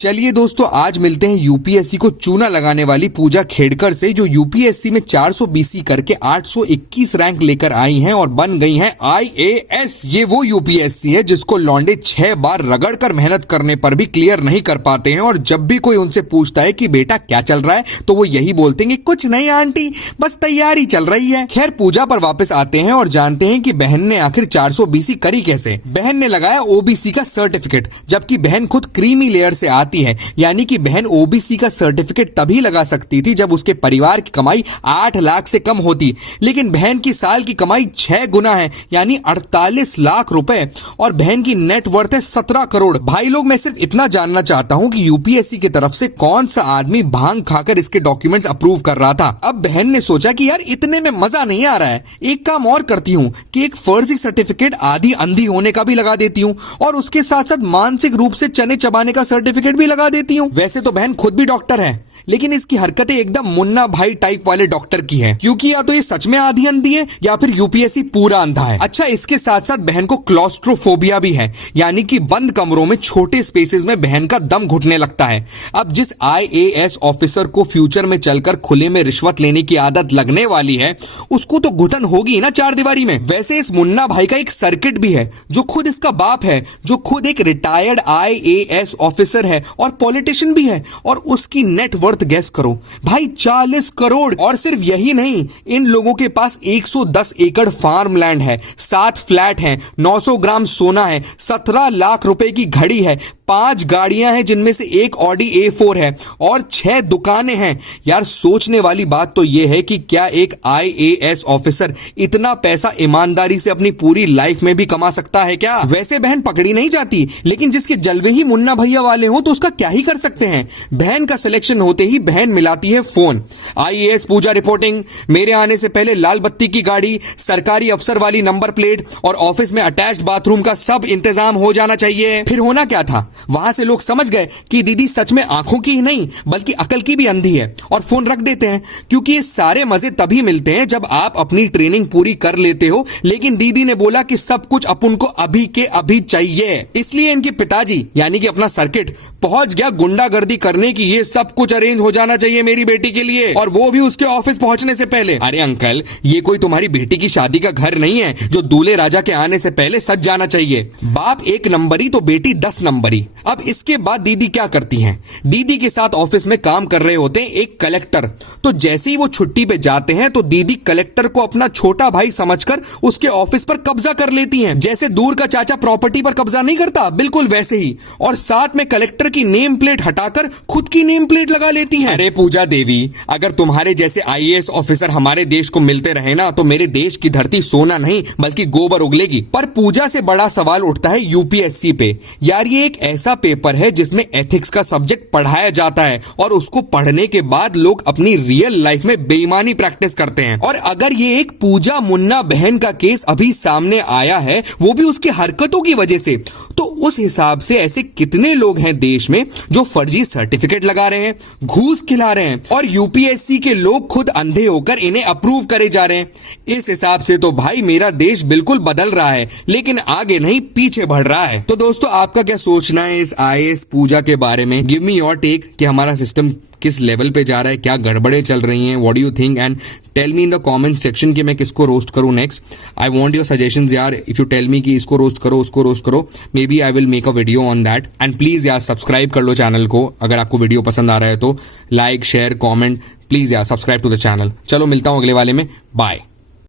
चलिए दोस्तों, आज मिलते हैं यूपीएससी को चूना लगाने वाली पूजा खेड़कर से, जो यूपीएससी में 400 बीसी करके 821 रैंक लेकर आई हैं और बन गई हैं आईएएस। ये वो यूपीएससी है जिसको लौंडे 6 बार रगड़कर मेहनत करने पर भी क्लियर नहीं कर पाते हैं। और जब भी कोई उनसे पूछता है कि बेटा क्या चल रहा है, तो वो यही बोलते हैं कि कुछ नहीं आंटी, बस तैयारी चल रही है। खैर, पूजा पर वापस आते हैं और जानते हैं कि बहन ने आखिर 400 बीसी करी कैसे। बहन ने लगाया ओबीसी का सर्टिफिकेट, जबकि बहन खुद क्रीमी लेयर से आती है, यानी कि बहन ओबीसी का सर्टिफिकेट तभी लगा सकती थी जब उसके परिवार की कमाई 8 लाख से कम होती। लेकिन बहन की साल की कमाई 6 गुना है, यानी 48 लाख रुपए, और बहन की नेट वर्थ है 17 करोड़। भाई लोग, मैं सिर्फ इतना जानना चाहता हूं कि यूपीएससी की तरफ से कौन सा आदमी भांग खाकर इसके डॉक्यूमेंट्स अप्रूव कर रहा था। अब बहन ने सोचा कि यार इतने में मजा नहीं आ रहा है, एक काम और करती हूँ कि एक फर्जी सर्टिफिकेट आधी अंधी होने का भी लगा देती हूँ, और उसके साथ साथ मानसिक रूप से चने चबाने का सर्टिफिकेट भी लगा देती हूँ। वैसे तो बहन खुद भी डॉक्टर है, लेकिन इसकी हरकतें एकदम मुन्ना भाई टाइप वाले डॉक्टर की है, क्योंकि या तो ये सच में आधी अंधी है या फिर यूपीएससी पूरा अंधा है। अच्छा, इसके साथ साथ बहन को क्लॉस्ट्रोफोबिया भी है, यानी कि बंद कमरों में छोटे स्पेसेस में बहन का दम घुटने लगता है। अब जिस आईएएस ऑफिसर को फ्यूचर में चलकर खुले में रिश्वत लेने की आदत लगने वाली है, उसको तो घुटन होगी ना चार दीवारी में। वैसे इस मुन्ना भाई का एक सर्किट भी है, जो खुद इसका बाप है, जो खुद एक रिटायर्ड आईएएस ऑफिसर है और पॉलिटिशियन भी है, और उसकी नेट वर्थ गैस करो भाई, 40 करोड़। और सिर्फ यही नहीं, इन लोगों के पास 110 एकड़ फार्म लैंड है, 7 फ्लैट हैं, 900 ग्राम सोना है, 17 लाख रुपए की घड़ी है, 5 गाड़ियां हैं जिनमें से एक ऑडी A4 है, और 6 दुकानें हैं। यार सोचने वाली बात तो यह है कि क्या एक आईएएस ऑफिसर इतना पैसा ईमानदारी से अपनी पूरी लाइफ में भी कमा सकता है क्या? वैसे बहन पकड़ी नहीं जाती, लेकिन जिसके जलवे ही मुन्ना भैया वाले हो तो उसका क्या ही कर सकते हैं। बहन का सिलेक्शन होते ही बहन मिलाती है फोन, आईएएस पूजा रिपोर्टिंग, मेरे आने से पहले लाल बत्ती की गाड़ी, सरकारी अफसर वाली नंबर प्लेट, और ऑफिस में अटैच्ड बाथरूम का सब इंतजाम हो जाना चाहिए। फिर होना क्या था, वहां से लोग समझ गए कि दीदी सच में आंखों की ही नहीं बल्कि अकल की भी अंधी है, और फोन रख देते हैं, क्योंकि ये सारे मजे तभी मिलते हैं जब आप अपनी ट्रेनिंग पूरी कर लेते हो। लेकिन दीदी ने बोला कि सब कुछ अपन को अभी के अभी चाहिए, इसलिए इनके पिताजी यानी कि अपना सर्किट पहुंच गया गुंडागर्दी करने की ये सब कुछ अरेंज हो जाना चाहिए मेरी बेटी के लिए, और वो भी उसके ऑफिस पहुंचने से पहले। अरे अंकल, ये कोई तुम्हारी बेटी की शादी का घर नहीं है जो दूल्हे राजा के आने से पहले सज जाना चाहिए। बाप 1 नंबरी तो बेटी 10 नंबरी। अब इसके बाद दीदी क्या करती हैं? दीदी के साथ ऑफिस में काम कर रहे होते हैं एक कलेक्टर, तो जैसे ही वो छुट्टी पे जाते हैं तो दीदी कलेक्टर को अपना छोटा भाई समझकर उसके ऑफिस पर कब्जा कर लेती हैं। जैसे दूर का चाचा प्रॉपर्टी पर कब्जा नहीं करता, बिल्कुल वैसे ही, और साथ में कलेक्टर की नेम प्लेट हटाकर खुद की नेम प्लेट लगा लेती हैं। अरे पूजा देवी, अगर तुम्हारे जैसे आईएएस ऑफिसर हमारे देश को मिलते रहे ना, तो मेरे देश की धरती सोना नहीं बल्कि गोबर उगलेगी। पर पूजा से बड़ा सवाल उठता है यूपीएससी पे। यार ये एक ऐसा पेपर है जिसमें एथिक्स का सब्जेक्ट पढ़ाया जाता है, और उसको पढ़ने के बाद लोग अपनी रियल लाइफ में बेईमानी प्रैक्टिस करते हैं। और अगर ये एक पूजा मुन्ना बहन का केस अभी सामने आया है, वो भी उसकी हरकतों की वजह से, तो उस हिसाब से ऐसे कितने लोग हैं देश में जो फर्जी सर्टिफिकेट लगा रहे हैं, घूस खिला रहे हैं, और यूपीएससी के लोग खुद अंधे होकर इन्हें अप्रूव करे जा रहे हैं। इस हिसाब से तो भाई मेरा देश बिल्कुल बदल रहा है, लेकिन आगे नहीं पीछे बढ़ रहा है। तो दोस्तों, आपका क्या सोचना है इस आईएएस पूजा के बारे में? गिव मी योर टेक कि हमारा सिस्टम किस लेवल पे जा रहा है, क्या गड़बड़े चल रही हैं, what do you think, and tell me in the comment section कि मैं किसको रोस्ट करूं नेक्स्ट। आई वांट योर सजेशंस यार, इफ यू टेल मी कि इसको रोस्ट करो उसको रोस्ट करो, may be I will make a video on that. And please यार सब्सक्राइब कर लो चैनल को, अगर आपको वीडियो पसंद आ रहा है तो लाइक शेयर कॉमेंट प्लीज यार सब्सक्राइब टू द चैनल। चलो मिलता हूं अगले वाले में, बाय।